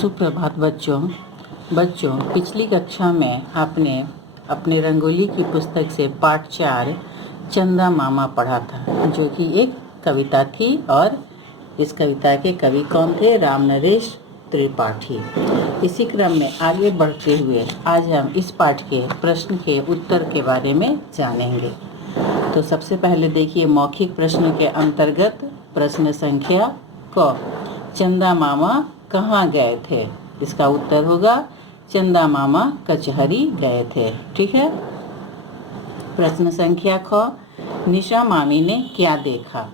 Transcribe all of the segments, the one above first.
सुप्रभात बच्चों पिछली कक्षा में आपने अपने रंगोली की पुस्तक से पाठ 4 चंदा मामा पढ़ा था, जो कि एक कविता थी। और इस कविता के कवि कौन थे? राम नरेश त्रिपाठी। इसी क्रम में आगे बढ़ते हुए आज हम इस पाठ के प्रश्न के उत्तर के बारे में जानेंगे। तो सबसे पहले देखिए, मौखिक प्रश्न के अंतर्गत प्रश्न संख्या क, चंदा मामा कहाँ गए थे? इसका उत्तर होगा चंदा मामा कचहरी गए थे। ठीक है। प्रश्न संख्या ख, निशा मामी ने क्या देखा?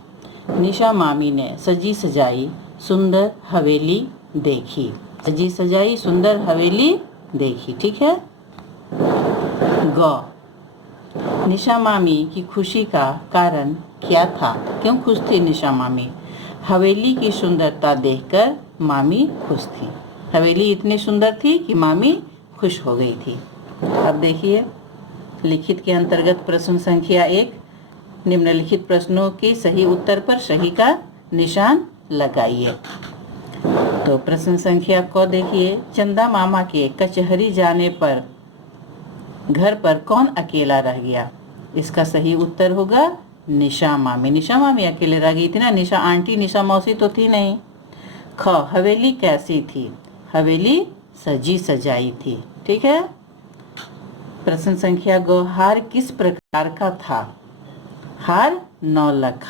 निशा मामी ने सजी सजाई सुंदर हवेली देखी। सजी सजाई सुंदर हवेली देखी। ठीक है। ग, निशा मामी की खुशी का कारण क्या था? क्यों खुश थी निशा मामी? हवेली की सुंदरता देखकर मामी खुश थी। हवेली इतनी सुंदर थी कि मामी खुश हो गई थी। अब देखिए, लिखित के अंतर्गत प्रश्न संख्या 1, निम्नलिखित प्रश्नों के सही उत्तर पर सही का निशान लगाइए। तो प्रश्न संख्या क देखिए, चंदा मामा के कचहरी जाने पर घर पर कौन अकेला रह गया? इसका सही उत्तर होगा निशा मामी। निशा मामी अकेले रह गई थी ना, निशा आंटी, निशा मौसी तो थी नहीं। ख, हवेली कैसी थी? हवेली सजी सजाई थी। ठीक है। प्रश्न संख्या ग, हार किस प्रकार का था? हार 9 लाख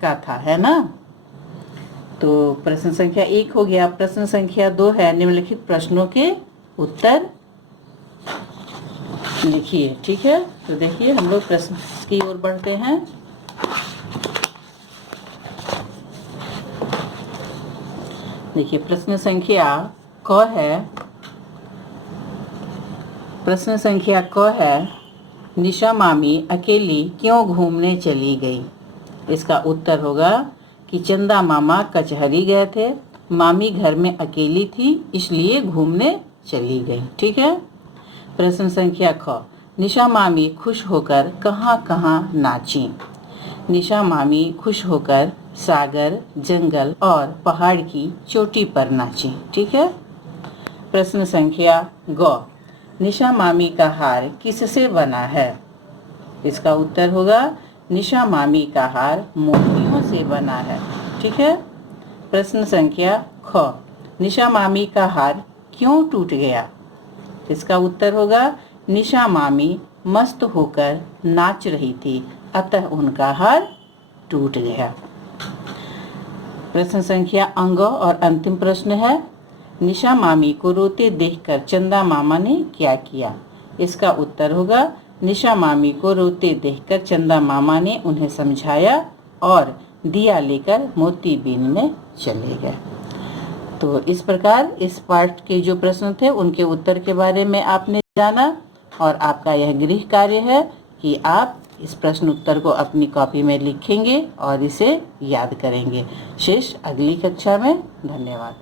का था, है ना। तो प्रश्न संख्या 1 हो गया। प्रश्न संख्या 2 है, निम्नलिखित प्रश्नों के उत्तर लिखिए। ठीक है। तो देखिए, हम लोग प्रश्न की ओर बढ़ते हैं। देखिए, प्रश्न संख्या क है। प्रश्न संख्या क है, निशा मामी अकेली क्यों घूमने चली गई? इसका उत्तर होगा कि चंदा मामा कचहरी गए थे, मामी घर में अकेली थी, इसलिए घूमने चली गई। ठीक है। प्रश्न संख्या ख, निशा मामी खुश होकर कहाँ कहाँ नाची? निशा मामी खुश होकर सागर, जंगल और पहाड़ की चोटी पर नाची। ठीक है। प्रश्न संख्या ग, निशा मामी का हार किससे बना है? इसका उत्तर होगा निशा मामी का हार मोतियों से बना है। ठीक है। प्रश्न संख्या ख, निशा मामी का हार क्यों टूट गया? इसका उत्तर होगा निशा मामी मस्त होकर नाच रही थी, अतः उनका हार टूट गया। प्रश्न संख्या अंग और अंतिम प्रश्न है, निशा मामी को रोते देखकर चंदा मामा ने क्या किया? इसका उत्तर होगा निशा मामी को रोते देखकर चंदा मामा ने उन्हें समझाया और दिया लेकर मोती बीनने चले गए। तो इस प्रकार इस पाठ के जो प्रश्न थे उनके उत्तर के बारे में आपने जाना, और आपका यह गृह कार्य है कि आप इस प्रश्न उत्तर को अपनी कॉपी में लिखेंगे और इसे याद करेंगे। शेष अगली कक्षा में। धन्यवाद।